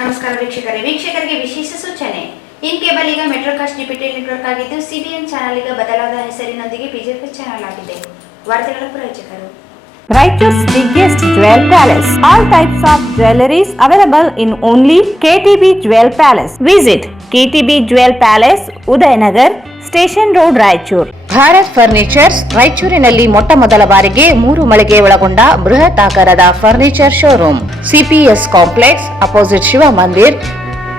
ನಮಸ್ಕಾರ ವೀಕ್ಷಕರಿಗೆ ವಿಶೇಷ ಸೂಚನೆ. ಇನ್ ಕೇಬಲ್ ಈಗ ಮೆಟ್ರೋಕಾಸ್ಟ್ ಡಿಜಿಟಲ್ ನೆಟ್ವರ್ಕ್ ಆಗಿದ್ದು ಸಿಬಿಎನ್ ಚಾನೆಲ್ ಈಗ ಬದಲಾದ ಹೆಸರಿನೊಂದಿಗೆ ಬಿಜೆಪಿ ಚಾನೆಲ್ ಆಗಿದೆ. ವಾರ್ತೆಗಳ ಪ್ರಾಯೋಜಕರು Raichur's biggest jewel palace. All types of jewelries available in only KTB Jewel Palace. Visit KTB Jewel Palace, Udayanagar, Station Road, Raichur. Bharat furnitures ರಾಯಚೂರಿನಲ್ಲಿ ಮೊಟ್ಟ ಮೊದಲ ಬಾರಿಗೆ 3 ಮಳಿಗೆ ಒಳಗೊಂಡ ಬೃಹತ್ ಆಕಾರದ furniture showroom. CPS complex opposite Shiva Mandir,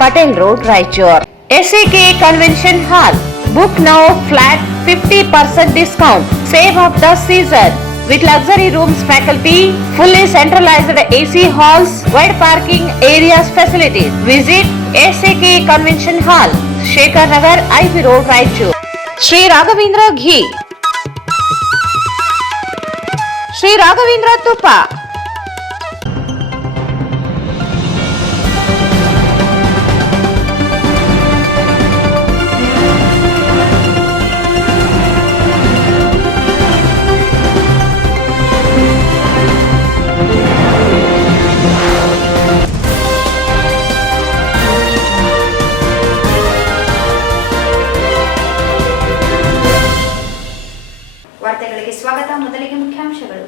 Patel road, Raichur. SAK convention hall. Book now flat 50% discount. Save of the season. With luxury rooms, faculty, fully centralized AC halls, wide parking areas facilities. Visit SAK Convention Hall, Shekhar Nagar, IV Road, Raichur. Sri Raghavendra Ghee, Sri Raghavendra Tuppa, ವಾರ್ತೆಗಳಿಗೆ ಸ್ವಾಗತ. ಮೊದಲಿಗೆ ಮುಖ್ಯಾಂಶಗಳು.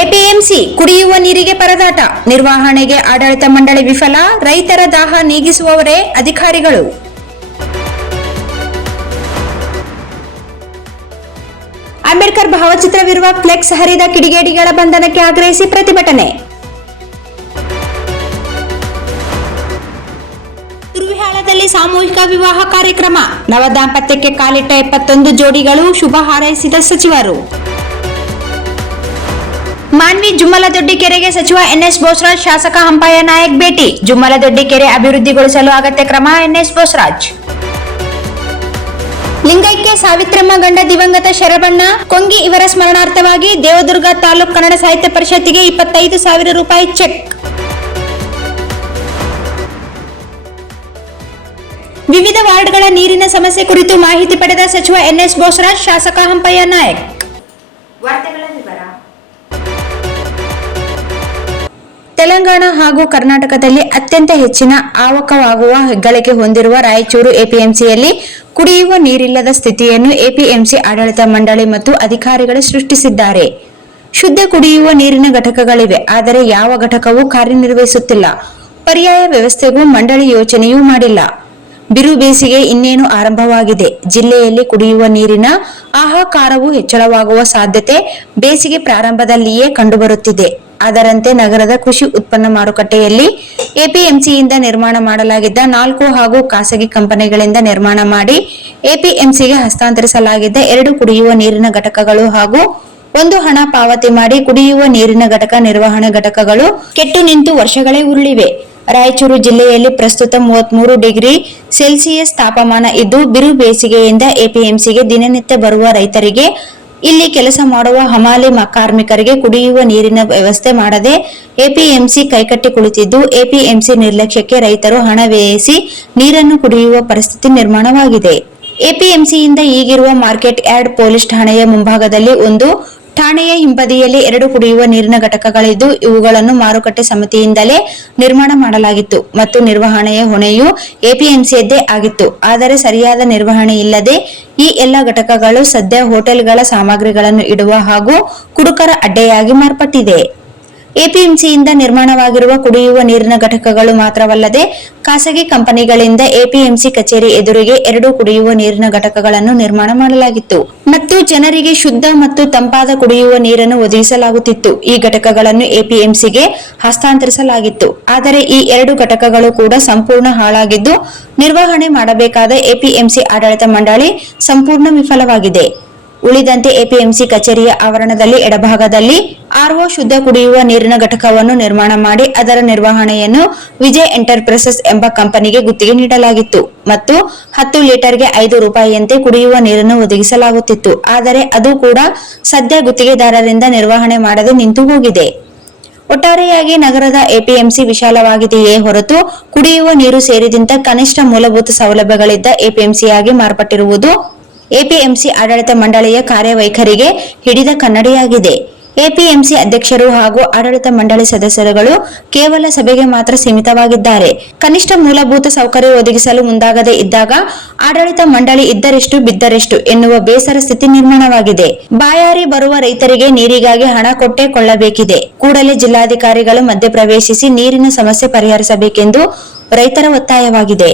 APMC ಕುಡಿಯುವ ನೀರಿಗೆ ಪರದಾಟ, ನಿರ್ವಹಣೆಗೆ ಆಡಳಿತ ಮಂಡಳಿ ವಿಫಲ, ರೈತರ ದಾಹ ನೀಗಿಸುವವರೇ ಅಧಿಕಾರಿಗಳು. ಅಂಬೇಡ್ಕರ್ ಭಾವಚಿತ್ರವಿರುವ ಫ್ಲೆಕ್ಸ್ ಹರಿದ ಕಿಡಿಗೇಡಿಗಳ ಬಂಧನಕ್ಕೆ ಆಗ್ರಹಿಸಿ ಪ್ರತಿಭಟನೆ. ತುರುವಿಹಾಳದಲ್ಲಿ ಸಾಮೂಹಿಕ ವಿವಾಹ ಕಾರ್ಯಕ್ರಮ, ನವ ದಾಂಪತ್ಯಕ್ಕೆ ಕಾಲಿಟ್ಟ 71 ಜೋಡಿಗಳು, ಶುಭ ಹಾರೈಸಿದ ಸಚಿವರು. ಮಾನ್ವಿ ಜುಮ್ಮಲದೊಡ್ಡಿ ಕೆರೆಗೆ ಸಚಿವ ಎನ್ಎಸ್ ಬೋಸರಾಜ್, ಶಾಸಕ ಹಂಪಯ್ಯ ನಾಯಕ್ ಭೇಟಿ. ಜುಮ್ಮಲದೊಡ್ಡಿ ಕೆರೆ ಅಭಿವೃದ್ಧಿಗೊಳಿಸಲು ಅಗತ್ಯ ಕ್ರಮ, ಎನ್ಎಸ್ ಬೋಸರಾಜ್. ಲಿಂಗೈಕ್ಯ ಸಾವಿತ್ರಮ್ಮ ಗಂಡ ದಿವಂಗತ ಶರಬಣ್ಣ ಕೊಂಗಿ ಇವರ ಸ್ಮರಣಾರ್ಥವಾಗಿ ದೇವದುರ್ಗ ತಾಲೂಕು ಕನ್ನಡ ಸಾಹಿತ್ಯ ಪರಿಷತ್ತಿಗೆ 25,000 ರೂಪಾಯಿ ಚೆಕ್. ವಿವಿಧ ವಾರ್ಡ್ಗಳ ನೀರಿನ ಸಮಸ್ಯೆ ಕುರಿತು ಮಾಹಿತಿ ಪಡೆದ ಸಚಿವ ಎನ್ಎಸ್ ಬೋಸರಾಜ್, ಶಾಸಕ ಹಂಪಯ್ಯ ನಾಯಕ್. ವಾರ್ತೆಗಳ ವಿವರ. ತೆಲಂಗಾಣ ಹಾಗೂ ಕರ್ನಾಟಕದಲ್ಲಿ ಅತ್ಯಂತ ಹೆಚ್ಚಿನ ಆವಕವಾಗುವ ಹೆಗ್ಗಳಿಕೆ ಹೊಂದಿರುವ ರಾಯಚೂರು ಎಪಿಎಂಸಿಯಲ್ಲಿ ಕುಡಿಯುವ ನೀರಿಲ್ಲದ ಸ್ಥಿತಿಯನ್ನು ಎಪಿಎಂಸಿ ಆಡಳಿತ ಮಂಡಳಿ ಮತ್ತು ಅಧಿಕಾರಿಗಳು ಸೃಷ್ಟಿಸಿದ್ದಾರೆ. ಶುದ್ಧ ಕುಡಿಯುವ ನೀರಿನ ಘಟಕಗಳಿವೆ, ಆದರೆ ಯಾವ ಘಟಕವೂ ಕಾರ್ಯನಿರ್ವಹಿಸುತ್ತಿಲ್ಲ. ಪರ್ಯಾಯ ವ್ಯವಸ್ಥೆಗೂ ಮಂಡಳಿ ಯೋಚನೆಯೂ ಮಾಡಿಲ್ಲ. ಬಿರು ಬೇಸಿಗೆ ಇನ್ನೇನು ಆರಂಭವಾಗಿದೆ. ಜಿಲ್ಲೆಯಲ್ಲಿ ಕುಡಿಯುವ ನೀರಿನ ಹಾಹಾಕಾರವು ಹೆಚ್ಚಳವಾಗುವ ಸಾಧ್ಯತೆ ಬೇಸಿಗೆ ಪ್ರಾರಂಭದಲ್ಲಿಯೇ ಕಂಡುಬರುತ್ತಿದೆ. ಅದರಂತೆ ನಗರದ ಕೃಷಿ ಉತ್ಪನ್ನ ಮಾರುಕಟ್ಟೆಯಲ್ಲಿ ಎಪಿಎಂಸಿಯಿಂದ ನಿರ್ಮಾಣ ಮಾಡಲಾಗಿದ್ದ 4 ಹಾಗೂ ಖಾಸಗಿ ಕಂಪನಿಗಳಿಂದ ನಿರ್ಮಾಣ ಮಾಡಿ ಎಪಿಎಂಸಿಗೆ ಹಸ್ತಾಂತರಿಸಲಾಗಿದ್ದ 2 ಕುಡಿಯುವ ನೀರಿನ ಘಟಕಗಳು ಹಾಗೂ 1 ಹಣ ಪಾವತಿ ಮಾಡಿ ಕುಡಿಯುವ ನೀರಿನ ಘಟಕ ನಿರ್ವಹಣೆ ಘಟಕಗಳು ಕೆಟ್ಟು ನಿಂತು ವರ್ಷಗಳೇ ಉರುಳಿವೆ. ರಾಯಚೂರು ಜಿಲ್ಲೆಯಲ್ಲಿ ಪ್ರಸ್ತುತ 33 ಡಿಗ್ರಿ ಸೆಲ್ಸಿಯಸ್ ತಾಪಮಾನ ಇದ್ದು, ಬಿರು ಬೇಸಿಗೆಯಿಂದ ಎಪಿಎಂಸಿಗೆ ದಿನನಿತ್ಯ ಬರುವ ರೈತರಿಗೆ, ಇಲ್ಲಿ ಕೆಲಸ ಮಾಡುವ ಹಮಾಲಿ ಕಾರ್ಮಿಕರಿಗೆ ಕುಡಿಯುವ ನೀರಿನ ವ್ಯವಸ್ಥೆ ಮಾಡದೆ ಎಪಿಎಂಸಿ ಕೈಕಟ್ಟಿ ಕುಳಿತಿದ್ದು, ಎಪಿಎಂಸಿ ನಿರ್ಲಕ್ಷ್ಯಕ್ಕೆ ರೈತರು ಹಣ ವ್ಯಯಿಸಿ ನೀರನ್ನು ಕುಡಿಯುವ ಪರಿಸ್ಥಿತಿ ನಿರ್ಮಾಣವಾಗಿದೆ. ಎಪಿಎಂಸಿಯಿಂದ ಈಗಿರುವ ಮಾರ್ಕೆಟ್ ಯಾರ್ಡ್ ಪೊಲೀಸ್ ಠಾಣೆಯ ಮುಂಭಾಗದಲ್ಲಿ ಒಂದು, ಠಾಣೆಯ ಹಿಂಬದಿಯಲ್ಲಿ 2 ಕುಡಿಯುವ ನೀರಿನ ಘಟಕಗಳಿದ್ದು, ಇವುಗಳನ್ನು ಮಾರುಕಟ್ಟೆ ಸಮಿತಿಯಿಂದಲೇ ನಿರ್ಮಾಣ ಮಾಡಲಾಗಿತ್ತು ಮತ್ತು ನಿರ್ವಹಣೆಯ ಹೊಣೆಯೂ ಎಪಿಎಂಸಿಯದ್ದೇ ಆಗಿತ್ತು. ಆದರೆ ಸರಿಯಾದ ನಿರ್ವಹಣೆ ಇಲ್ಲದೆ ಈ ಎಲ್ಲ ಘಟಕಗಳು ಸದ್ಯ ಹೋಟೆಲ್ಗಳ ಸಾಮಗ್ರಿಗಳನ್ನು ಇಡುವ ಹಾಗೂ ಕುಡುಕರ ಅಡ್ಡೆಯಾಗಿ ಮಾರ್ಪಟ್ಟಿದೆ. ಎಪಿಎಂಸಿಯಿಂದ ನಿರ್ಮಾಣವಾಗಿರುವ ಕುಡಿಯುವ ನೀರಿನ ಘಟಕಗಳು ಮಾತ್ರವಲ್ಲದೆ ಖಾಸಗಿ ಕಂಪನಿಗಳಿಂದ ಎಪಿಎಂಸಿ ಕಚೇರಿ ಎದುರಿಗೆ 2 ಕುಡಿಯುವ ನೀರಿನ ಘಟಕಗಳನ್ನು ನಿರ್ಮಾಣ ಮಾಡಲಾಗಿತ್ತು ಮತ್ತು ಜನರಿಗೆ ಶುದ್ಧ ಮತ್ತು ತಂಪಾದ ಕುಡಿಯುವ ನೀರನ್ನು ಒದಗಿಸಲಾಗುತ್ತಿತ್ತು. ಈ ಘಟಕಗಳನ್ನು ಎಪಿಎಂಸಿಗೆ ಹಸ್ತಾಂತರಿಸಲಾಗಿತ್ತು. ಆದರೆ ಈ 2 ಘಟಕಗಳು ಕೂಡ ಸಂಪೂರ್ಣ ಹಾಳಾಗಿದ್ದು, ನಿರ್ವಹಣೆ ಮಾಡಬೇಕಾದ ಎಪಿಎಂಸಿ ಆಡಳಿತ ಮಂಡಳಿ ಸಂಪೂರ್ಣ ವಿಫಲವಾಗಿದೆ. ಉಳಿದಂತೆ ಎಪಿಎಂಸಿ ಕಚೇರಿಯ ಆವರಣದಲ್ಲಿ ಎಡಭಾಗದಲ್ಲಿ ಆರ್ಒ ಶುದ್ಧ ಕುಡಿಯುವ ನೀರಿನ ಘಟಕವನ್ನು ನಿರ್ಮಾಣ ಮಾಡಿ ಅದರ ನಿರ್ವಹಣೆಯನ್ನು ವಿಜಯ್ ಎಂಟರ್ಪ್ರೈಸಸ್ ಎಂಬ ಕಂಪನಿಗೆ ಗುತ್ತಿಗೆ ನೀಡಲಾಗಿತ್ತು ಮತ್ತು 10 ಲೀಟರ್ಗೆ 5 ರೂಪಾಯಿಯಂತೆ ಕುಡಿಯುವ ನೀರನ್ನು ಒದಗಿಸಲಾಗುತ್ತಿತ್ತು. ಆದರೆ ಅದು ಕೂಡ ಸದ್ಯ ಗುತ್ತಿಗೆದಾರರಿಂದ ನಿರ್ವಹಣೆ ಮಾಡದೆ ನಿಂತು ಹೋಗಿದೆ. ಒಟ್ಟಾರೆಯಾಗಿ ನಗರದ ಎಪಿಎಂಸಿ ವಿಶಾಲವಾಗಿದೆಯೇ ಹೊರತು ಕುಡಿಯುವ ನೀರು ಸೇರಿದಂತೆ ಕನಿಷ್ಠ ಮೂಲಭೂತ ಸೌಲಭ್ಯಗಳಿದ್ದ ಎಪಿಎಂಸಿಯಾಗಿ ಮಾರ್ಪಟ್ಟಿರುವುದು ಎಪಿಎಂಸಿ ಆಡಳಿತ ಮಂಡಳಿಯ ಕಾರ್ಯವೈಖರಿಗೆ ಹಿಡಿದ ಕನ್ನಡಿಯಾಗಿದೆ. ಎಪಿಎಂಸಿ ಅಧ್ಯಕ್ಷರು ಹಾಗೂ ಆಡಳಿತ ಮಂಡಳಿ ಸದಸ್ಯರುಗಳು ಕೇವಲ ಸಭೆಗೆ ಮಾತ್ರ ಸೀಮಿತವಾಗಿದ್ದಾರೆ. ಕನಿಷ್ಠ ಮೂಲಭೂತ ಸೌಕರ್ಯ ಒದಗಿಸಲು ಮುಂದಾಗದೇ ಇದ್ದಾಗ ಆಡಳಿತ ಮಂಡಳಿ ಇದ್ದರೆಷ್ಟು ಬಿದ್ದರೆಷ್ಟು ಎನ್ನುವ ಬೇಸರ ಸ್ಥಿತಿ ನಿರ್ಮಾಣವಾಗಿದೆ. ಬಾಯಾರಿ ಬರುವ ರೈತರಿಗೆ ನೀರಿಗಾಗಿ ಹಣ ಕೊಟ್ಟೇ ಕೊಳ್ಳಬೇಕಿದೆ. ಕೂಡಲೇ ಜಿಲ್ಲಾಧಿಕಾರಿಗಳು ಮಧ್ಯಪ್ರವೇಶಿಸಿ ನೀರಿನ ಸಮಸ್ಯೆ ಪರಿಹರಿಸಬೇಕೆಂದು ರೈತರ ಒತ್ತಾಯವಾಗಿದೆ.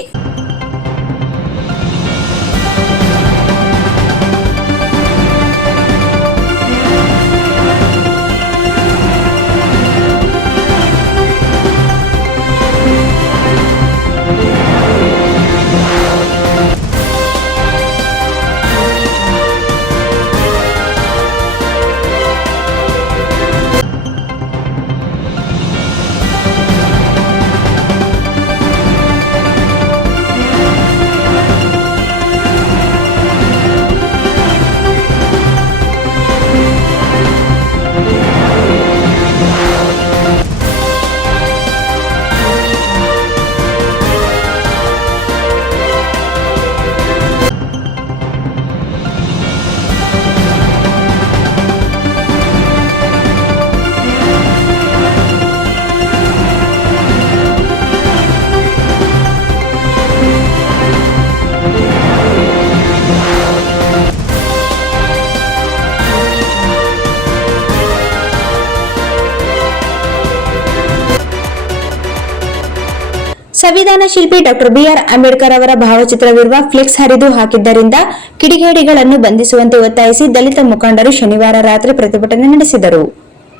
ಸಂವಿಧಾನ ಶಿಲ್ಪಿ ಡಾಕ್ಟರ್ ಬಿಆರ್ ಅಂಬೇಡ್ಕರ್ ಅವರ ಭಾವಚಿತ್ರವಿರುವ ಫ್ಲೆಕ್ಸ್ ಹರಿದು ಹಾಕಿದ್ದರಿಂದ ಕಿಡಿಗೇಡಿಗಳನ್ನು ಬಂಧಿಸುವಂತೆ ಒತ್ತಾಯಿಸಿ ದಲಿತ ಮುಖಂಡರು ಶನಿವಾರ ರಾತ್ರಿ ಪ್ರತಿಭಟನೆ ನಡೆಸಿದರು.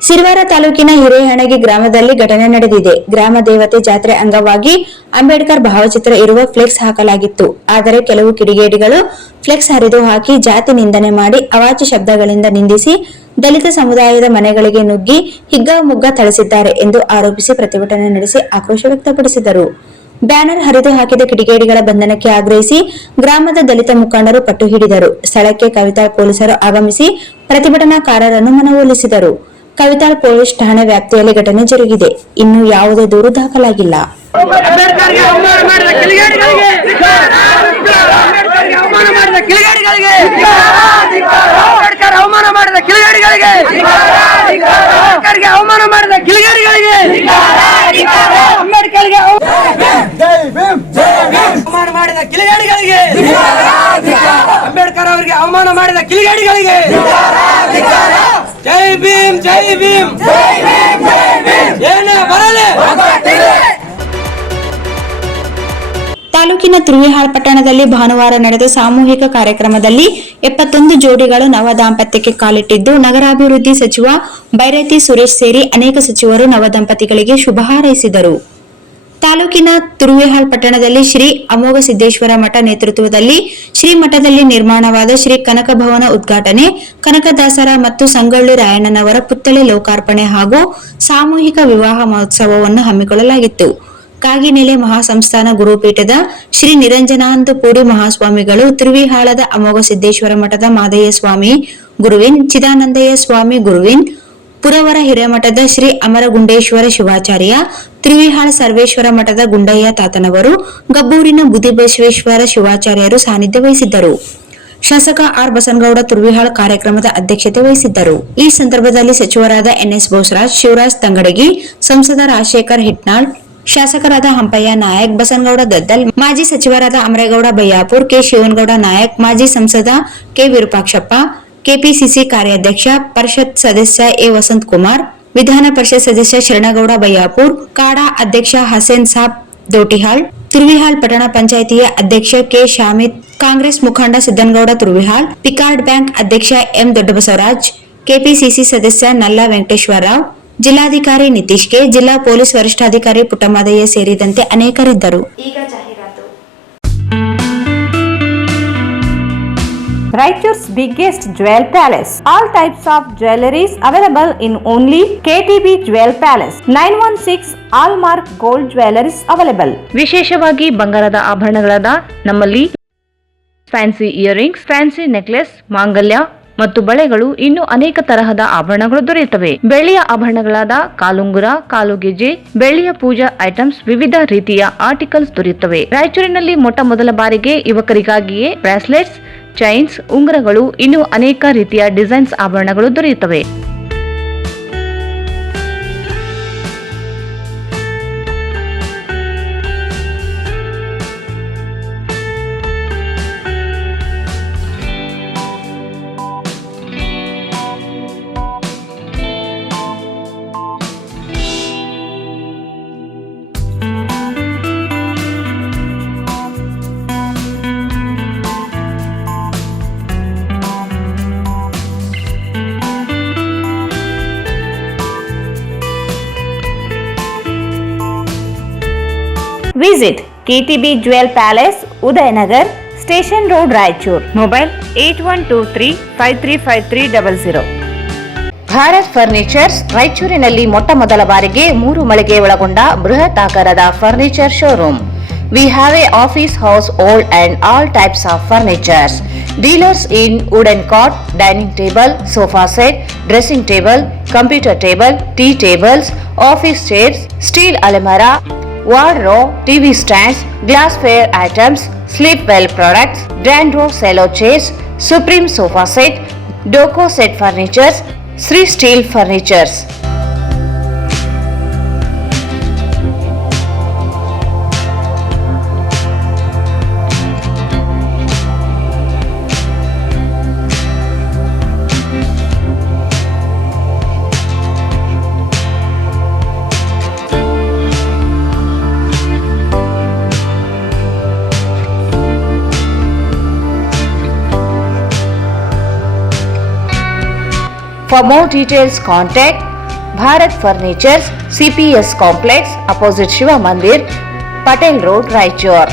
ಸಿರವಾರ ತಾಲೂಕಿನ ಹಿರೇಹಣಗಿ ಗ್ರಾಮದಲ್ಲಿ ಘಟನೆ ನಡೆದಿದೆ. ಗ್ರಾಮ ದೇವತೆ ಜಾತ್ರೆ ಅಂಗವಾಗಿ ಅಂಬೇಡ್ಕರ್ ಭಾವಚಿತ್ರ ಇರುವ ಫ್ಲೆಕ್ಸ್ ಹಾಕಲಾಗಿತ್ತು. ಆದರೆ ಕೆಲವು ಕಿಡಿಗೇಡಿಗಳು ಫ್ಲೆಕ್ಸ್ ಹರಿದು ಹಾಕಿ ಜಾತಿ ನಿಂದನೆ ಮಾಡಿ ಅವಾಚ್ಯ ಶಬ್ದಗಳಿಂದ ನಿಂದಿಸಿ ದಲಿತ ಸಮುದಾಯದ ಮನೆಗಳಿಗೆ ನುಗ್ಗಿ ಹಿಗ್ಗಾಮುಗ್ಗಾ ಥಳಿಸಿದ್ದಾರೆ ಎಂದು ಆರೋಪಿಸಿ ಪ್ರತಿಭಟನೆ ನಡೆಸಿ ಆಕ್ರೋಶ ವ್ಯಕ್ತಪಡಿಸಿದರು. ಬ್ಯಾನರ್ ಹರಿದು ಹಾಕಿದ ಕಿಡಿಗೇಡಿಗಳ ಬಂಧನಕ್ಕೆ ಆಗ್ರಹಿಸಿ ಗ್ರಾಮದ ದಲಿತ ಮುಖಂಡರು ಪಟ್ಟು ಹಿಡಿದರು. ಸ್ಥಳಕ್ಕೆ ಕವಿತಾಳ್ ಪೊಲೀಸರು ಆಗಮಿಸಿ ಪ್ರತಿಭಟನಾಕಾರರನ್ನು ಮನವೊಲಿಸಿದರು. ಕವಿತಾಳ್ ಪೊಲೀಸ್ ಠಾಣೆ ವ್ಯಾಪ್ತಿಯಲ್ಲಿ ಘಟನೆ ಜರುಗಿದೆ. ಇನ್ನು ಯಾವುದೇ ದೂರು ದಾಖಲಾಗಿಲ್ಲ. ಅಂಬೇಡ್ಕರ್ ಅವರಿಗೆ ಅವಮಾನ ಮಾಡಿದ ಕಿಡಿಗೇಡಿಗಳಿಗೆ ಜೈ ಭೀಮ್ ಜೈ ಭೀಮ್ ಏನೇ ಬರಲಿ. ತಾಲೂಕಿನ ತುರುವಿಹಾಳ್ ಪಟ್ಟಣದಲ್ಲಿ ಭಾನುವಾರ ನಡೆದ ಸಾಮೂಹಿಕ ಕಾರ್ಯಕ್ರಮದಲ್ಲಿ 71 ಜೋಡಿಗಳು ನವ ದಾಂಪತ್ಯಕ್ಕೆ ಕಾಲಿಟ್ಟಿದ್ದು, ನಗರಾಭಿವೃದ್ಧಿ ಸಚಿವ ಬೈರತಿ ಸುರೇಶ್ ಸೇರಿ ಅನೇಕ ಸಚಿವರು ನವ ದಂಪತಿಗಳಿಗೆ ಶುಭ ಹಾರೈಸಿದರು. ತಾಲೂಕಿನ ತುರುವಿಹಾಳ್ ಪಟ್ಟಣದಲ್ಲಿ ಶ್ರೀ ಅಮೋಘ ಸಿದ್ದೇಶ್ವರ ಮಠ ನೇತೃತ್ವದಲ್ಲಿ ಶ್ರೀ ಮಠದಲ್ಲಿ ನಿರ್ಮಾಣವಾದ ಶ್ರೀ ಕನಕ ಭವನ ಉದ್ಘಾಟನೆ, ಕನಕದಾಸರ ಮತ್ತು ಸಂಗೊಳ್ಳಿ ರಾಯಣ್ಣನವರ ಪುತ್ಥಳಿ ಲೋಕಾರ್ಪಣೆ ಹಾಗೂ ಸಾಮೂಹಿಕ ವಿವಾಹ ಮಹೋತ್ಸವವನ್ನು ಹಮ್ಮಿಕೊಳ್ಳಲಾಗಿತ್ತು. ಕಾಗಿನೆಲೆ ಮಹಾಸಂಸ್ಥಾನ ಗುರುಪೀಠದ ಶ್ರೀ ನಿರಂಜನಾನಂದಪುರಿ ಮಹಾಸ್ವಾಮಿಗಳು, ತುರುವಿಹಾಳದ ಅಮೋಘ ಸಿದ್ದೇಶ್ವರ ಮಠದ ಮಾದಯ್ಯ ಸ್ವಾಮಿ ಗುರುವಿನ್, ಚಿದಾನಂದಯ್ಯ ಸ್ವಾಮಿ ಗುರುವಿನ್, ಪುರವರ ಹಿರೇಮಠದ ಶ್ರೀ ಅಮರಗುಂಡೇಶ್ವರ ಶಿವಾಚಾರ್ಯ, ತುರುವಿಹಾಳ ಸರ್ವೇಶ್ವರ ಮಠದ ಗುಂಡಯ್ಯ ತಾತನವರು, ಗಬ್ಬೂರಿನ ಬುದ್ಧಿಬಸವೇಶ್ವರ ಶಿವಾಚಾರ್ಯರು ಸಾನ್ನಿಧ್ಯ ವಹಿಸಿದ್ದರು. ಶಾಸಕ ಆರ್ ಬಸನಗೌಡ ತುರುವಿಹಾಳ್ ಕಾರ್ಯಕ್ರಮದ ಅಧ್ಯಕ್ಷತೆ ವಹಿಸಿದ್ದರು. ಈ ಸಂದರ್ಭದಲ್ಲಿ ಸಚಿವರಾದ ಎನ್ಎಸ್ ಬೋಸರಾಜ್, ಶಿವರಾಜ್ ತಂಗಡಗಿ, ಸಂಸದ ರಾಜಶೇಖರ್ ಹಿಟ್ನಾಳ್, ಶಾಸಕರಾದ ಹಂಪಯ್ಯ ನಾಯಕ್, ಬಸನಗೌಡ ದದ್ದಲ್, ಮಾಜಿ ಸಚಿವರಾದ ಅಮರೇಗೌಡ ಬಯ್ಯಾಪುರ್, ಕೆ ಶಿವನಗೌಡ ನಾಯಕ್, ಮಾಜಿ ಸಂಸದ ಕೆ ವಿರೂಪಾಕ್ಷಪ್ಪ, ಕೆಪಿಸಿಸಿ ಕಾರ್ಯಾಧ್ಯಕ್ಷ ಪರಿಷತ್ ಸದಸ್ಯ ಎ ವಸಂತ್ ಕುಮಾರ್, ವಿಧಾನ ಪರಿಷತ್ ಸದಸ್ಯ ಶರಣಗೌಡ ಬಯ್ಯಾಪುರ್, ಕಾಡಾ ಅಧ್ಯಕ್ಷ ಹಸೇನ್ ಸಾಬ್ ದೋಟಿಹಾಳ್, ತುರುವಿಹಾಳ್ ಪಟ್ಟಣ ಪಂಚಾಯಿತಿಯ ಅಧ್ಯಕ್ಷ ಕೆ ಶಾಮಿತ್, ಕಾಂಗ್ರೆಸ್ ಮುಖಂಡ ಸಿದ್ದನಗೌಡ ತುರುವಿಹಾಳ್, ಪಿಕಾರ್ಡ್ ಬ್ಯಾಂಕ್ ಅಧ್ಯಕ್ಷ ಎಂ ದೊಡ್ಡಬಸವರಾಜ್, ಕೆಪಿಸಿಸಿ ಸದಸ್ಯ ನಲ್ಲಾ ವೆಂಕಟೇಶ್ವರರಾವ್, ಜಿಲ್ಲಾಧಿಕಾರಿ ನಿತೀಶ್ ಕೆ, ಜಿಲ್ಲಾ ಪೊಲೀಸ್ ವರಿಷ್ಠಾಧಿಕಾರಿ ಪುಟ್ಟಮಾದಯ್ಯ ಸೇರಿದಂತೆ ಅನೇಕರಿದ್ದರು. ಈಗ ಜಾಹೀರಾತು. Raichur's biggest jewel palace. All types of jewelries available in only KTB Jewel Palace. 916 Allmark Gold Jewelries available. ವಿಶೇಷವಾಗಿ ಬಂಗಾರದ ಆಭರಣಗಳಾದ ನಮ್ಮಲ್ಲಿ ಫ್ಯಾನ್ಸಿ ಇಯರಿಂಗ್ಸ್, ಫ್ಯಾನ್ಸಿ ನೆಕ್ಲೆಸ್, ಮಾಂಗಲ್ಯ ಮತ್ತು ಬಳೆಗಳು ಇನ್ನೂ ಅನೇಕ ತರಹದ ಆಭರಣಗಳು ದೊರೆಯುತ್ತವೆ. ಬೆಳ್ಳಿಯ ಆಭರಣಗಳಾದ ಕಾಲುಂಗುರ, ಕಾಲುಗೆಜೆ, ಬೆಳ್ಳಿಯ ಪೂಜಾ ಐಟಮ್ಸ್, ವಿವಿಧ ರೀತಿಯ ಆರ್ಟಿಕಲ್ಸ್ ದೊರೆಯುತ್ತವೆ. ರಾಯಚೂರಿನಲ್ಲಿ ಮೊಟ್ಟ ಬಾರಿಗೆ ಯುವಕರಿಗಾಗಿಯೇ ಬ್ರಾಸ್ಲೆಟ್ಸ್, ಚೈನ್ಸ್, ಉಂಗುರಗಳು ಇನ್ನೂ ಅನೇಕ ರೀತಿಯ ಡಿಸೈನ್ಸ್ ಆಭರಣಗಳು ದೊರೆಯುತ್ತವೆ. Visit KTB Jewel Palace, Udayanagar, Station Road, Raichur. Mobile 8123535300. Bharat furnitures ರಾಯಚೂರಿನಲ್ಲಿ ಮೊಟ್ಟ ಮೊದಲ ಬಾರಿಗೆ 3 ಮಳಿಗೆ ಒಳಗೊಂಡ ಬೃಹತ್ ಆಕಾರದ furniture showroom. We have a office house, old and all types of furnitures. Dealers in wooden cot, dining table, sofa set, dressing table, computer table, tea tables, office chairs, steel almirah, wardrobe, TV stands, glassware items, sleepwell products, Dandro cello chairs, Supreme sofa set, Doco set furnitures, Sri Steel Furnitures. For more details, contact Bharat Furnitures, CPS Complex, opposite Shiva Mandir, Patel Road, Raichur.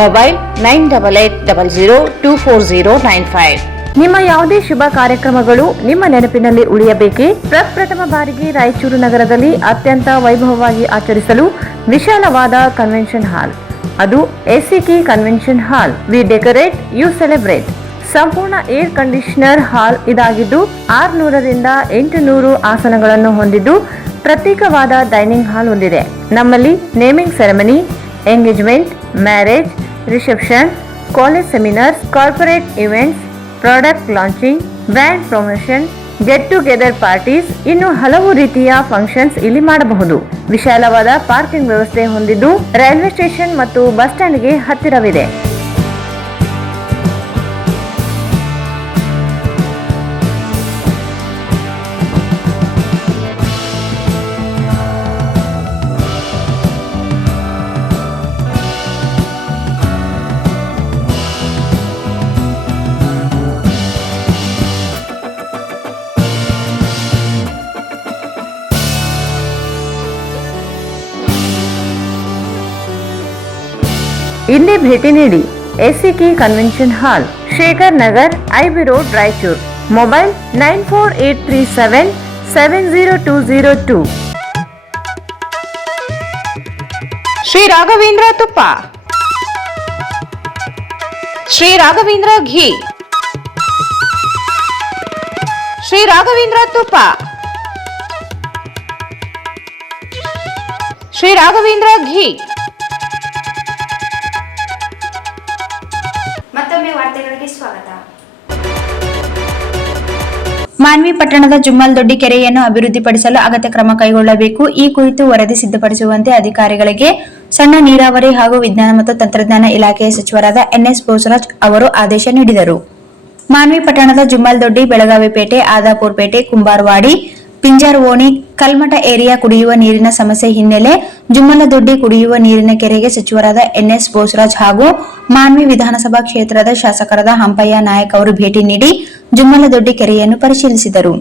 Mobile 9880024095. ನಿಮ್ಮ ಯಾವುದೇ ಶುಭ ಕಾರ್ಯಕ್ರಮಗಳು ನಿಮ್ಮ ನೆನಪಿನಲ್ಲಿ ಉಳಿಯಬೇಕೇ? ಪ್ರಪ್ರಥಮ ಬಾರಿಗೆ ರಾಯಚೂರು ನಗರದಲ್ಲಿ ಅತ್ಯಂತ ವೈಭವವಾಗಿ ಆಚರಿಸಲು ವಿಶಾಲವಾದ ಕನ್ವೆನ್ಷನ್ ಹಾಲ್, ಅದು ACK convention hall. We decorate, you celebrate. ಸಂಪೂರ್ಣ ಏರ್ ಕಂಡೀಷನರ್ ಹಾಲ್ ಇದಾಗಿದ್ದು 600 ರಿಂದ 800 ಆಸನಗಳನ್ನು ಹೊಂದಿದ್ದು ಪ್ರತ್ಯೇಕವಾದ ಡೈನಿಂಗ್ ಹಾಲ್ ಹೊಂದಿದೆ. ನಮ್ಮಲ್ಲಿ naming ceremony, engagement, marriage, reception, college seminars, corporate events, product launching, brand promotion, get together parties, ಇನ್ನು ಹಲವು ರೀತಿಯ ಫಂಕ್ಷನ್ಸ್ ಇಲ್ಲಿ ಮಾಡಬಹುದು. ವಿಶಾಲವಾದ ಪಾರ್ಕಿಂಗ್ ವ್ಯವಸ್ಥೆ ಹೊಂದಿದ್ದು ರೈಲ್ವೆ ಸ್ಟೇಷನ್ ಮತ್ತು ಬಸ್ ಸ್ಟ್ಯಾಂಡ್ಗೆ ಹತ್ತಿರವಿದೆ. ಇಂದೇ ಭೇಟಿ ನೀಡಿ ಎಸಿಕೆ ಕನ್ವೆನ್ಷನ್ ಹಾಲ್, Shekhar Nagar, IB road, Raichur. Mobile 9483770202. Shri Raghavendra ತುಪ್ಪ, ಶ್ರೀ ರಾಘವೇಂದ್ರ ಘೀ, ಶ್ರೀ ರಾಘವೇಂದ್ರ ತುಪ್ಪ, ಶ್ರೀ ರಾಘವೇಂದ್ರ ಘೀ. ಮತ್ತೊಮ್ಮೆ ವಾರ್ತೆಗಳಿಗೆ ಸ್ವಾಗತ. ಮಾನ್ವಿ ಪಟ್ಟಣದ ಜುಮ್ಮಲ್ ದೊಡ್ಡಿ ಕೆರೆಯನ್ನು ಅಭಿವೃದ್ಧಿಪಡಿಸಲು ಅಗತ್ಯ ಕ್ರಮ ಕೈಗೊಳ್ಳಬೇಕು. ಈ ಕುರಿತು ವರದಿ ಸಿದ್ಧಪಡಿಸುವಂತೆ ಅಧಿಕಾರಿಗಳಿಗೆ ಸಣ್ಣ ನೀರಾವರಿ ಹಾಗೂ ವಿಜ್ಞಾನ ಮತ್ತು ತಂತ್ರಜ್ಞಾನ ಇಲಾಖೆಯ ಸಚಿವರಾದ ಎನ್ಎಸ್ ಬೋಸರಾಜ್ ಅವರು ಆದೇಶ ನೀಡಿದರು. ಮಾನ್ವಿ ಪಟ್ಟಣದ ಜುಮ್ಮಲ್ ದೊಡ್ಡಿ, ಬೆಳಗಾವಿ ಪೇಟೆ, ಆದಾಪುರ ಪೇಟೆ, ಕುಂಬಾರವಾಡಿ, ಪಿಂಜಾರವೋಣಿ, ಕಲ್ಮಠ ಏರಿಯಾ ಕುಡಿಯುವ ನೀರಿನ ಸಮಸ್ಯೆ ಹಿನ್ನೆಲೆ ಜುಮ್ಮಲದೊಡ್ಡಿ ಕುಡಿಯುವ ನೀರಿನ ಕೆರೆಗೆ ಸಚಿವರಾದ ಎನ್ಎಸ್ ಬೋಸರಾಜ್ ಹಾಗೂ ಮಾನ್ವಿ ವಿಧಾನಸಭಾ ಕ್ಷೇತ್ರದ ಶಾಸಕರಾದ ಹಂಪಯ್ಯ ನಾಯಕ್ ಅವರು ಭೇಟಿ ನೀಡಿ ಜುಮ್ಮಲದೊಡ್ಡಿ ಕೆರೆಯನ್ನು ಪರಿಶೀಲಿಸಿದರು.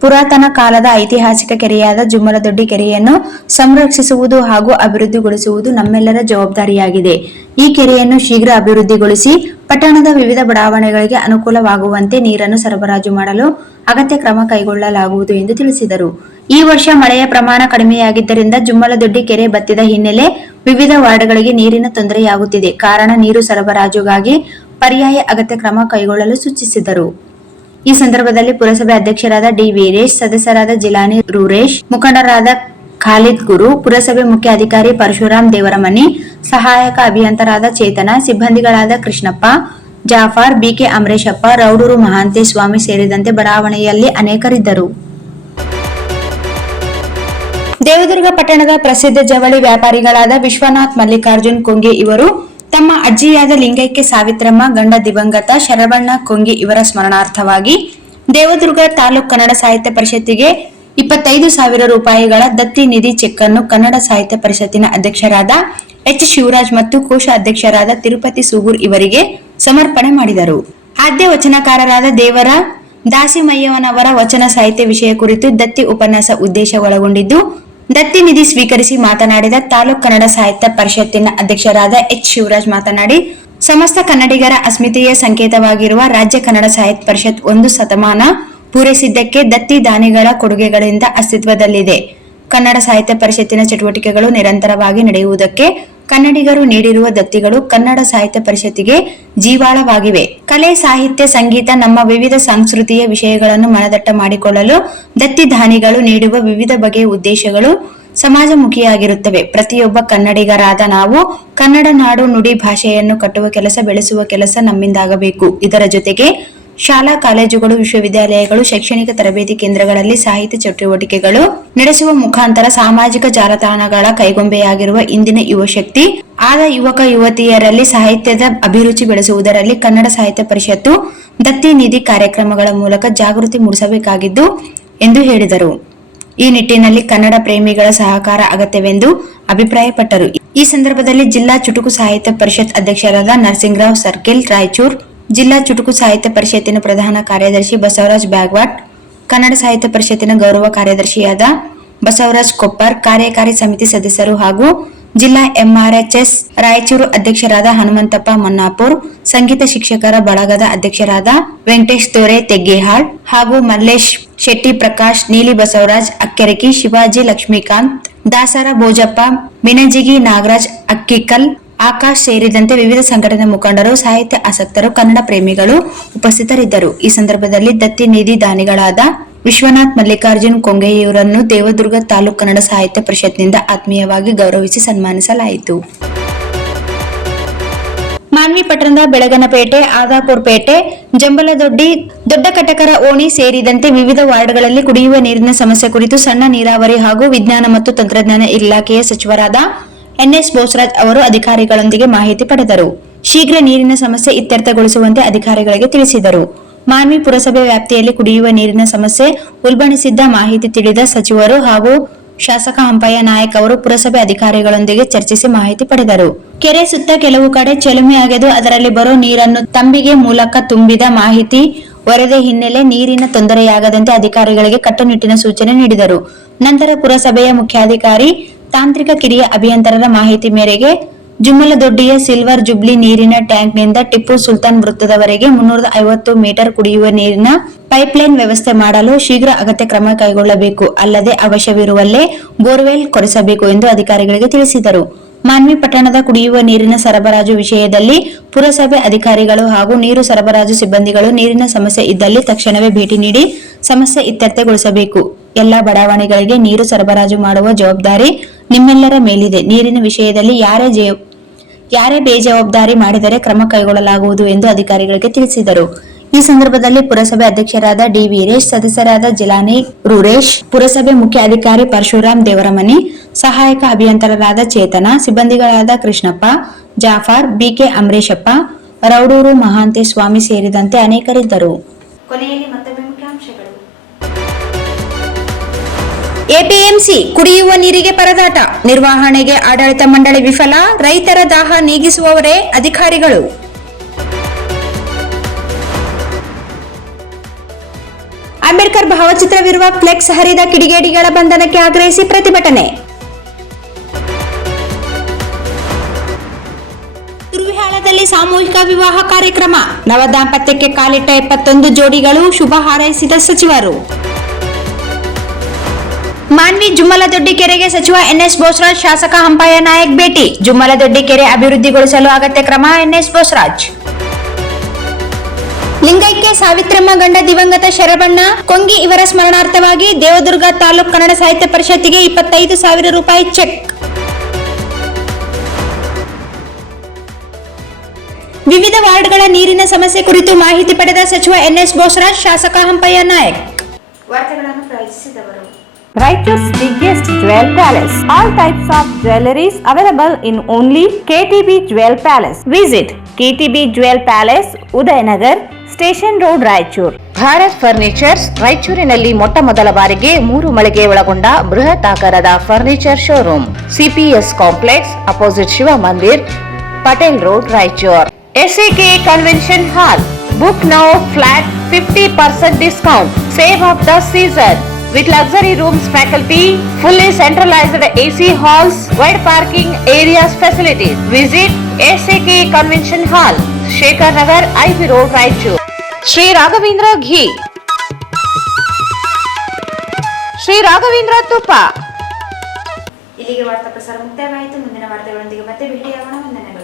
ಪುರಾತನ ಕಾಲದ ಐತಿಹಾಸಿಕ ಕೆರೆಯಾದ ಜುಮ್ಮಲದೊಡ್ಡಿ ಕೆರೆಯನ್ನು ಸಂರಕ್ಷಿಸುವುದು ಹಾಗೂ ಅಭಿವೃದ್ಧಿಗೊಳಿಸುವುದು ನಮ್ಮೆಲ್ಲರ ಜವಾಬ್ದಾರಿಯಾಗಿದೆ. ಈ ಕೆರೆಯನ್ನು ಶೀಘ್ರ ಅಭಿವೃದ್ಧಿಗೊಳಿಸಿ ಪಟ್ಟಣದ ವಿವಿಧ ಬಡಾವಣೆಗಳಿಗೆ ಅನುಕೂಲವಾಗುವಂತೆ ನೀರನ್ನು ಸರಬರಾಜು ಮಾಡಲು ಅಗತ್ಯ ಕ್ರಮ ಕೈಗೊಳ್ಳಲಾಗುವುದು ಎಂದು ತಿಳಿಸಿದರು. ಈ ವರ್ಷ ಮಳೆಯ ಪ್ರಮಾಣ ಕಡಿಮೆಯಾಗಿದ್ದರಿಂದ ಜುಮ್ಮಲದೊಡ್ಡಿ ಕೆರೆ ಬತ್ತಿದ ಹಿನ್ನೆಲೆ ವಿವಿಧ ವಾರ್ಡ್ಗಳಿಗೆ ನೀರಿನ ತೊಂದರೆಯಾಗುತ್ತಿದೆ. ಕಾರಣ ನೀರು ಸರಬರಾಜುಗಾಗಿ ಪರ್ಯಾಯ ಅಗತ್ಯ ಕ್ರಮ ಕೈಗೊಳ್ಳಲು ಸೂಚಿಸಿದರು. ಈ ಸಂದರ್ಭದಲ್ಲಿ ಪುರಸಭೆ ಅಧ್ಯಕ್ಷರಾದ ಡಿ ವೀರೇಶ್, ಸದಸ್ಯರಾದ ಜಿಲಾನಿ ರೂರೇಶ್, ಮುಖಂಡರಾದ ಖಾಲಿದ್ ಗುರು, ಪುರಸಭೆ ಮುಖ್ಯ ಅಧಿಕಾರಿ ಪರಶುರಾಮ್ ದೇವರಮನಿ, ಸಹಾಯಕ ಅಭಿಯಂತರಾದ ಚೇತನ, ಸಿಬ್ಬಂದಿಗಳಾದ ಕೃಷ್ಣಪ್ಪ, ಜಾಫರ್, ಬಿಕೆ ಅಮರೇಶಪ್ಪ, ರೌಡೂರು ಮಹಾಂತೇಶ ಸ್ವಾಮಿ ಸೇರಿದಂತೆ ಬಡಾವಣೆಯಲ್ಲಿ ಅನೇಕರಿದ್ದರು. ದೇವದುರ್ಗ ಪಟ್ಟಣದ ಪ್ರಸಿದ್ಧ ಜವಳಿ ವ್ಯಾಪಾರಿಗಳಾದ ವಿಶ್ವನಾಥ್ ಮಲ್ಲಿಕಾರ್ಜುನ್ ಕೊಂಗಿ ಇವರು ತಮ್ಮ ಅಜ್ಜಿಯಾದ ಲಿಂಗೈಕ್ಯ ಸಾವಿತ್ರಮ್ಮ, ಗಂಡ ದಿವಂಗತ ಶರವಣ್ಣ ಕೊಂಗಿ ಇವರ ಸ್ಮರಣಾರ್ಥವಾಗಿ ದೇವದುರ್ಗ ತಾಲೂಕು ಕನ್ನಡ ಸಾಹಿತ್ಯ ಪರಿಷತ್ತಿಗೆ 25,000 ರೂಪಾಯಿಗಳ ದತ್ತಿ ನಿಧಿ ಚೆಕ್ ಅನ್ನು ಕನ್ನಡ ಸಾಹಿತ್ಯ ಪರಿಷತ್ತಿನ ಅಧ್ಯಕ್ಷರಾದ ಎಚ್ ಶಿವರಾಜ್ ಮತ್ತು ಕೋಶ ಅಧ್ಯಕ್ಷರಾದ ತಿರುಪತಿ ಸೂಗೂರ್ ಇವರಿಗೆ ಸಮರ್ಪಣೆ ಮಾಡಿದರು. ಆದ್ಯ ವಚನಕಾರರಾದ ದೇವರ ದಾಸಿಮಯ್ಯವನವರ ವಚನ ಸಾಹಿತ್ಯ ವಿಷಯ ಕುರಿತು ದತ್ತಿ ಉಪನ್ಯಾಸ ಉದ್ದೇಶ ಒಳಗೊಂಡಿದ್ದು ದತ್ತಿ ನಿಧಿ ಸ್ವೀಕರಿಸಿ ಮಾತನಾಡಿದ ತಾಲೂಕು ಕನ್ನಡ ಸಾಹಿತ್ಯ ಪರಿಷತ್ತಿನ ಅಧ್ಯಕ್ಷರಾದ ಎಚ್ ಶಿವರಾಜ್ ಮಾತನಾಡಿ, ಸಮಸ್ತ ಕನ್ನಡಿಗರ ಅಸ್ಮಿತೆಯ ಸಂಕೇತವಾಗಿರುವ ರಾಜ್ಯ ಕನ್ನಡ ಸಾಹಿತ್ಯ ಪರಿಷತ್ 1 ಶತಮಾನ ಪೂರೈಸಿದ್ದಕ್ಕೆ ದತ್ತಿ ದಾನಿಗಳ ಕೊಡುಗೆಗಳಿಂದ ಅಸ್ತಿತ್ವದಲ್ಲಿದೆ. ಕನ್ನಡ ಸಾಹಿತ್ಯ ಪರಿಷತ್ತಿನ ಚಟುವಟಿಕೆಗಳು ನಿರಂತರವಾಗಿ ನಡೆಯುವುದಕ್ಕೆ ಕನ್ನಡಿಗರು ನೀಡಿರುವ ದತ್ತಿಗಳು ಕನ್ನಡ ಸಾಹಿತ್ಯ ಪರಿಷತ್ತಿಗೆ ಜೀವಾಳವಾಗಿವೆ. ಕಲೆ, ಸಾಹಿತ್ಯ, ಸಂಗೀತ, ನಮ್ಮ ವಿವಿಧ ಸಾಂಸ್ಕೃತಿಕ ವಿಷಯಗಳನ್ನು ಮನದಟ್ಟ ಮಾಡಿಕೊಳ್ಳಲು ದತ್ತಿ ದಾನಿಗಳು ನೀಡುವ ವಿವಿಧ ಬಗೆಯ ಉದ್ದೇಶಗಳು ಸಮಾಜಮುಖಿಯಾಗಿರುತ್ತವೆ. ಪ್ರತಿಯೊಬ್ಬ ಕನ್ನಡಿಗರಾದ ನಾವು ಕನ್ನಡ ನಾಡು ನುಡಿ ಭಾಷೆಯನ್ನು ಕಟ್ಟುವ ಕೆಲಸ, ಬೆಳೆಸುವ ಕೆಲಸ ನಮ್ಮಿಂದಾಗಬೇಕು. ಇದರ ಜೊತೆಗೆ ಶಾಲಾ ಕಾಲೇಜುಗಳು, ವಿಶ್ವವಿದ್ಯಾಲಯಗಳು, ಶೈಕ್ಷಣಿಕ ತರಬೇತಿ ಕೇಂದ್ರಗಳಲ್ಲಿ ಸಾಹಿತ್ಯ ಚಟುವಟಿಕೆಗಳು ನಡೆಸುವ ಮುಖಾಂತರ ಸಾಮಾಜಿಕ ಜಾಲತಾಣಗಳ ಕೈಗೊಂಬೆಯಾಗಿರುವ ಇಂದಿನ ಯುವಶಕ್ತಿ ಆದ ಯುವಕ ಯುವತಿಯರಲ್ಲಿ ಸಾಹಿತ್ಯದ ಅಭಿರುಚಿ ಬೆಳೆಸುವುದರಲ್ಲಿ ಕನ್ನಡ ಸಾಹಿತ್ಯ ಪರಿಷತ್ತು ದತ್ತಿ ನಿಧಿ ಕಾರ್ಯಕ್ರಮಗಳ ಮೂಲಕ ಜಾಗೃತಿ ಮೂಡಿಸಬೇಕಾಗಿದ್ದು ಎಂದು ಹೇಳಿದರು. ಈ ನಿಟ್ಟಿನಲ್ಲಿ ಕನ್ನಡ ಪ್ರೇಮಿಗಳ ಸಹಕಾರ ಅಗತ್ಯವೆಂದು ಅಭಿಪ್ರಾಯಪಟ್ಟರು. ಈ ಸಂದರ್ಭದಲ್ಲಿ ಜಿಲ್ಲಾ ಚುಟುಕು ಸಾಹಿತ್ಯ ಪರಿಷತ್ ಅಧ್ಯಕ್ಷರಾದ ನರಸಿಂಗರಾವ್ ಸರ್ಕಿಲ್ ರಾಯಚೂರು, ಜಿಲ್ಲಾ ಚುಟುಕು ಸಾಹಿತ್ಯ ಪರಿಷತ್ತಿನ ಪ್ರಧಾನ ಕಾರ್ಯದರ್ಶಿ ಬಸವರಾಜ್ ಬ್ಯಾಗ್ವಾಟ್, ಕನ್ನಡ ಸಾಹಿತ್ಯ ಪರಿಷತ್ತಿನ ಗೌರವ ಕಾರ್ಯದರ್ಶಿಯಾದ ಬಸವರಾಜ್ ಕೊಪ್ಪರ್, ಕಾರ್ಯಕಾರಿ ಸಮಿತಿ ಸದಸ್ಯರು ಹಾಗೂ ಜಿಲ್ಲಾ ಎಂಆರ್ಎಚ್ಎಸ್ ರಾಯಚೂರು ಅಧ್ಯಕ್ಷರಾದ ಹನುಮಂತಪ್ಪ ಮನ್ನಾಪುರ್, ಸಂಗೀತ ಶಿಕ್ಷಕರ ಬಳಗದ ಅಧ್ಯಕ್ಷರಾದ ವೆಂಕಟೇಶ್ ತೋರೆ ತೆಗ್ಗೇಹಾಳ್ ಹಾಗೂ ಮಲ್ಲೇಶ್ ಶೆಟ್ಟಿ, ಪ್ರಕಾಶ್, ನೀಲಿ ಬಸವರಾಜ್ ಅಕ್ಕೆರಕಿ, ಶಿವಾಜಿ ಲಕ್ಷ್ಮೀಕಾಂತ್, ದಾಸರ ಬೋಜಪ್ಪ, ಮಿನಜಿಗಿ ನಾಗರಾಜ್ ಅಕ್ಕಿಕಲ್, ಆಕಾಶ್ ಸೇರಿದಂತೆ ವಿವಿಧ ಸಂಘಟನಾ ಮುಖಂಡರು, ಸಾಹಿತ್ಯ ಆಸಕ್ತರು, ಕನ್ನಡ ಪ್ರೇಮಿಗಳು ಉಪಸ್ಥಿತರಿದ್ದರು. ಈ ಸಂದರ್ಭದಲ್ಲಿ ದತ್ತಿ ನಿಧಿ ದಾನಿಗಳಾದ ವಿಶ್ವನಾಥ್ ಮಲ್ಲಿಕಾರ್ಜುನ್ ಕೊಂಗೆಯವರನ್ನು ದೇವದುರ್ಗ ತಾಲೂಕು ಕನ್ನಡ ಸಾಹಿತ್ಯ ಪರಿಷತ್ನಿಂದ ಆತ್ಮೀಯವಾಗಿ ಗೌರವಿಸಿ ಸನ್ಮಾನಿಸಲಾಯಿತು. ಮಾನ್ವಿ ಪಟ್ಟಣದ ಬೆಳಗನಪೇಟೆ, ಆದಾಪುರಪೇಟೆ, ಜಂಬಲದೊಡ್ಡಿ, ದೊಡ್ಡ ಕಟಕರ ಓಣಿ ಸೇರಿದಂತೆ ವಿವಿಧ ವಾರ್ಡ್ಗಳಲ್ಲಿ ಕುಡಿಯುವ ನೀರಿನ ಸಮಸ್ಯೆ ಕುರಿತು ಸಣ್ಣ ನೀರಾವರಿ ಹಾಗೂ ವಿಜ್ಞಾನ ಮತ್ತು ತಂತ್ರಜ್ಞಾನ ಇಲಾಖೆಯ ಸಚಿವರಾದ ಎನ್ಎಸ್ ಬೋಸರಾಜ್ ಅವರು ಅಧಿಕಾರಿಗಳೊಂದಿಗೆ ಮಾಹಿತಿ ಪಡೆದರು. ಶೀಘ್ರ ನೀರಿನ ಸಮಸ್ಯೆ ಇತ್ಯರ್ಥಗೊಳಿಸುವಂತೆ ಅಧಿಕಾರಿಗಳಿಗೆ ತಿಳಿಸಿದರು. ಮಾನ್ವಿ ಪುರಸಭೆ ವ್ಯಾಪ್ತಿಯಲ್ಲಿ ಕುಡಿಯುವ ನೀರಿನ ಸಮಸ್ಯೆ ಉಲ್ಬಣಿಸಿದ್ದ ಮಾಹಿತಿ ತಿಳಿದ ಸಚಿವರು ಹಾಗೂ ಶಾಸಕ ಹಂಪಯ್ಯ ನಾಯಕ್ ಅವರು ಪುರಸಭೆ ಅಧಿಕಾರಿಗಳೊಂದಿಗೆ ಚರ್ಚಿಸಿ ಮಾಹಿತಿ ಪಡೆದರು. ಕೆರೆ ಸುತ್ತ ಕೆಲವು ಕಡೆ ಚೆಲುಮೆ ಅಗೆದು ಅದರಲ್ಲಿ ಬರೋ ನೀರನ್ನು ತಂಬಿಗೆ ಮೂಲಕ ತುಂಬಿದ ಮಾಹಿತಿ ವರದಿ ಹಿನ್ನೆಲೆ ನೀರಿನ ತೊಂದರೆಯಾಗದಂತೆ ಅಧಿಕಾರಿಗಳಿಗೆ ಕಟ್ಟುನಿಟ್ಟಿನ ಸೂಚನೆ ನೀಡಿದರು. ನಂತರ ಪುರಸಭೆಯ ಮುಖ್ಯಾಧಿಕಾರಿ ತಾಂತ್ರಿಕ ಕಿರಿಯ ಅಭಿಯಂತರರ ಮಾಹಿತಿ ಮೇರೆಗೆ ಜುಮ್ಮಲದೊಡ್ಡಿಯ ಸಿಲ್ವರ್ ಜುಬ್ಲಿ ನೀರಿನ ಟ್ಯಾಂಕ್ನಿಂದ ಟಿಪ್ಪು ಸುಲ್ತಾನ್ ವೃತ್ತದವರೆಗೆ 350 ಮೀಟರ್ ಕುಡಿಯುವ ನೀರಿನ ಪೈಪ್ಲೈನ್ ವ್ಯವಸ್ಥೆ ಮಾಡಲು ಶೀಘ್ರ ಅಗತ್ಯ ಕ್ರಮ ಕೈಗೊಳ್ಳಬೇಕು. ಅಲ್ಲದೆ ಅವಶ್ಯವಿರುವಲ್ಲೇ ಬೋರ್ವೆಲ್ ಕೊರೆಸಬೇಕು ಎಂದು ಅಧಿಕಾರಿಗಳಿಗೆ ತಿಳಿಸಿದರು. ಮಾನ್ವಿ ಪಟ್ಟಣದ ಕುಡಿಯುವ ನೀರಿನ ಸರಬರಾಜು ವಿಷಯದಲ್ಲಿ ಪುರಸಭೆ ಅಧಿಕಾರಿಗಳು ಹಾಗೂ ನೀರು ಸರಬರಾಜು ಸಿಬ್ಬಂದಿಗಳು ನೀರಿನ ಸಮಸ್ಯೆ ಇದ್ದಲ್ಲಿ ತಕ್ಷಣವೇ ಭೇಟಿ ನೀಡಿ ಸಮಸ್ಯೆ ಇತ್ಯರ್ಥಗೊಳಿಸಬೇಕು. ಎಲ್ಲಾ ಬಡಾವಣೆಗಳಿಗೆ ನೀರು ಸರಬರಾಜು ಮಾಡುವ ಜವಾಬ್ದಾರಿ ನಿಮ್ಮೆಲ್ಲರ ಮೇಲಿದೆ. ನೀರಿನ ವಿಷಯದಲ್ಲಿ ಯಾರೇ ಬೇಜವಾಬ್ದಾರಿ ಮಾಡಿದರೆ ಕ್ರಮ ಕೈಗೊಳ್ಳಲಾಗುವುದು ಎಂದು ಅಧಿಕಾರಿಗಳಿಗೆ ತಿಳಿಸಿದರು. ಈ ಸಂದರ್ಭದಲ್ಲಿ ಪುರಸಭೆ ಅಧ್ಯಕ್ಷರಾದ ಡಿ ವೀರೇಶ್, ಸದಸ್ಯರಾದ ಜಿಲಾನಿ ರೂರೇಶ್, ಪುರಸಭೆ ಮುಖ್ಯಾಧಿಕಾರಿ ಪರಶುರಾಮ್ ದೇವರಮನಿ, ಸಹಾಯಕ ಅಭಿಯಂತರರಾದ ಚೇತನ, ಸಿಬ್ಬಂದಿಗಳಾದ ಕೃಷ್ಣಪ್ಪ, ಜಾಫರ್, ಬಿಕೆ ಅಮರೇಶಪ್ಪ, ರೌಡೂರು ಮಹಾಂತೇಶ ಸ್ವಾಮಿ ಸೇರಿದಂತೆ ಅನೇಕರಿದ್ದರು. ಕೊನೆಯಲ್ಲಿ ಮತ್ತೊಮ್ಮೆ ಮುಖ್ಯಾಂಶಗಳು. ಎಪಿಎಂಸಿ ಕುಡಿಯುವ ನೀರಿಗೆ ಪರದಾಟ, ನಿರ್ವಹಣೆಗೆ ಆಡಳಿತ ಮಂಡಳಿ ವಿಫಲ, ರೈತರ ದಾಹ ನೀಗಿಸುವವರೇ ಅಧಿಕಾರಿಗಳು. ಅಂಬೇಡ್ಕರ್ ಭಾವಚಿತ್ರವಿರುವ ಫ್ಲೆಕ್ಸ್ ಹರಿದ ಕಿಡಿಗೇಡಿಗಳ ಬಂಧನಕ್ಕೆ ಆಗ್ರಹಿಸಿ ಪ್ರತಿಭಟನೆ. ತುರುವಿಹಾಳದಲ್ಲಿ ಸಾಮೂಹಿಕ ವಿವಾಹ ಕಾರ್ಯಕ್ರಮ, ನವ ದಾಂಪತ್ಯಕ್ಕೆ ಕಾಲಿಟ್ಟ 71 ಜೋಡಿಗಳು, ಶುಭ ಹಾರೈಸಿದ ಸಚಿವರು. ಮಾನ್ವಿ ಜುಮ್ಮಲದೊಡ್ಡಿ ಕೆರೆಗೆ ಸಚಿವ ಎನ್ಎಸ್ ಬೋಸರಾಜ್, ಶಾಸಕ ಹಂಪಯ್ಯ ನಾಯಕ್ ಭೇಟಿ. ಜುಮ್ಮಲದೊಡ್ಡಿ ಕೆರೆ ಅಭಿವೃದ್ಧಿಗೊಳಿಸಲು ಅಗತ್ಯ ಕ್ರಮ, ಎನ್ಎಸ್ ಬೋಸರಾಜ್. ಲಿಂಗೈಕ್ಯ ಸಾವಿತ್ರಮ್ಮ ಗಂಡ ದಿವಂಗತ ಶರಬಣ್ಣ ಕೊಂಗಿ ಇವರ ಸ್ಮರಣಾರ್ಥವಾಗಿ ದೇವದುರ್ಗ ತಾಲೂಕು ಕನ್ನಡ ಸಾಹಿತ್ಯ ಪರಿಷತ್ತಿಗೆ 25,000 ರೂಪಾಯಿ ಚೆಕ್. ವಿವಿಧ ವಾರ್ಡ್ಗಳ ನೀರಿನ ಸಮಸ್ಯೆ ಕುರಿತು ಮಾಹಿತಿ ಪಡೆದ ಸಚಿವ ಎನ್ಎಸ್ ಬೋಸರಾಜ್, ಶಾಸಕ ಹಂಪಯ್ಯ ನಾಯಕ್. ವಾರ್ತೆಗಳನ್ನು ಪ್ರಾಯೋಜಿಸಿದವರು Raichur's biggest jewel palace. All types of jewelries available in only KTB Jewel Palace. Visit KTB Jewel Palace, Udayanagar, Station Road, Raichur. Bharat furnitures ರಾಯಚೂರಿನಲ್ಲಿ ಮೊಟ್ಟ ಮೊದಲ ಬಾರಿಗೆ 3 ಮಳಿಗೆ ಒಳಗೊಂಡ ಬೃಹತ್ ಆಕಾರದ furniture showroom. CPS complex opposite Shiva Mandir, Patel road, Raichur. SAK convention hall. Book now flat 50% discount. Save of the season. with luxury rooms, faculty, fully centralized AC halls, wide parking areas facilities. Visit SAK Convention Hall, Shekhar Nagar, IP Road, Raichur. Sri Raghavendra Ghee, Sri Raghavendra Tupa. ಇಲ್ಲಿಗೆ ವಾರ್ತಾ ಪ್ರಸಾರ ಮುಕ್ತಾಯವಾಯಿತು. ಮುಂದಿನ ವಾರ್ತೆಗಳೊಂದಿಗೆ ಮತ್ತೆ ಭೇಟಿಯಾಗೋಣ. ವಂದನೆಗಳು.